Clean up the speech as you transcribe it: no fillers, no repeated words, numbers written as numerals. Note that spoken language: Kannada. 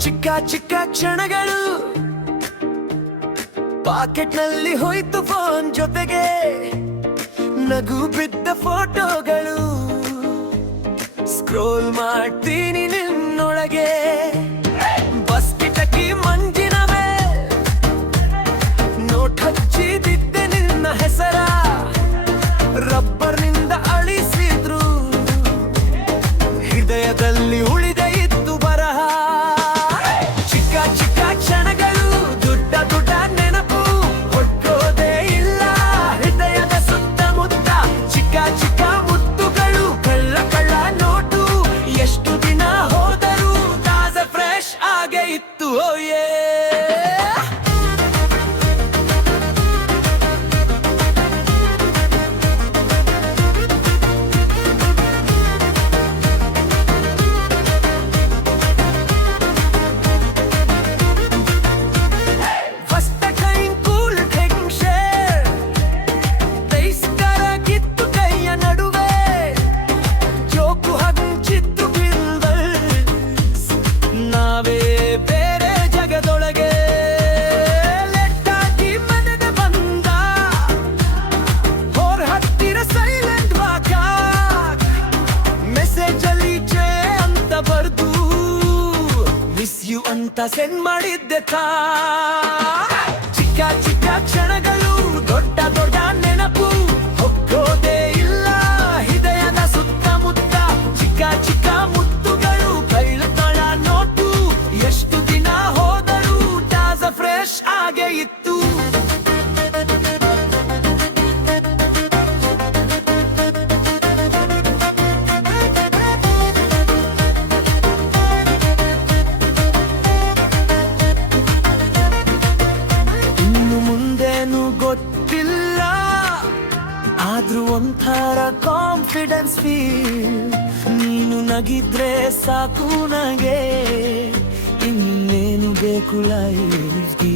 ಚಿಕ್ಕ ಚಿಕ್ಕ ಕ್ಷಣಗಳು ಪಾಕೆಟ್ನಲ್ಲಿ ಹೋಯ್ತು ಫೋನ್ ಜೊತೆಗೆ ನಗು ಬಿದ್ದ ಫೋಟೋಗಳು ಸ್ಕ್ರೋಲ್ ಮಾಡ್ತೀನಿ ನಿನ್ನೊಳಗೆ ಬಸ್ ಕಿಟಕಿ ಮಂಜಿನವೇ ನೋಟ್ ಹಚ್ಚಿದಿದ್ದೆ ನಿನ್ನ ಹೆಸರ ರಬ್ಬರ್ನಿಂದ ಅಳಿಸಿದ್ರು ಹೃದಯದಲ್ಲಿ ಉಳಿದ ಇತ್ತು ಬರಹ ಚಿಕ್ಕ ಚಿಕ್ಕ ಕ್ಷಣಗಳು ದೊಡ್ಡ ದೊಡ್ಡ ನೆನಪು ಹೊಟ್ಟೋದೇ ಇಲ್ಲ ಹೃದಯದ ಸುತ್ತಮುತ್ತ ಚಿಕ್ಕ ಚಿಕ್ಕ ಮುತ್ತುಗಳು ಕಳ್ಳ ಕಳ್ಳ ನೋಟು ಎಷ್ಟು ದಿನ ಹೋದರೂ ತಾಜಾ ಫ್ರೆಶ್ ಆಗೇ ಇತ್ತು ಓಯೇ ಅಂತ ಸೆಂಡ್ ಮಾಡಿದ್ದೆ ಚಿಕ್ಕ ಚಿಕ್ಕ ಕ್ಷಣಗಳು ದೊಡ್ಡ ದೊಡ್ಡ ನೆನಪು ಹೊಕ್ಕೋದೇ ಇಲ್ಲ ಹೃದಯದ ಸುತ್ತಮುತ್ತ ಚಿಕ್ಕ ಚಿಕ್ಕ ಮುತ್ತುಗಳು ಕಳ್ಳ ನೋಟು ಎಷ್ಟು ದಿನ ಹೋದರೂ ತಾಜಾ ಫ್ರೆಶ್ ಆಗೇ ಇತ್ತು ಗೊತ್ತಿಲ್ಲ ಆದ್ರೂ ಒಂಥರ ಕಾನ್ಫಿಡೆನ್ಸ್ ಫೀಲ್ ನೀನು ನಗಿದ್ರೆ ಸಾಕು ನಗೆ ಇನ್ನೇನು ಬೇಕು ಲೈಫ್ಗೆ